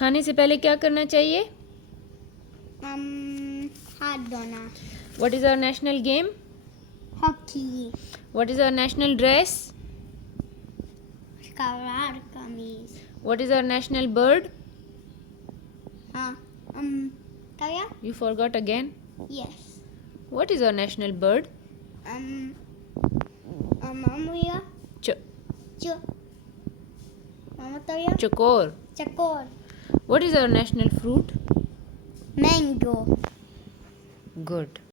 खाने से पहले क्या करना चाहिए? हाथ धोना. What is our national game? Hockey. What is our national dress? Shalwar kameez. What is our national bird? Taya? You forgot again. Yes. What is our national bird? Mamuya. Ch. Mama Taya? Chakor. Chakor. What is our national fruit? Mango. Good.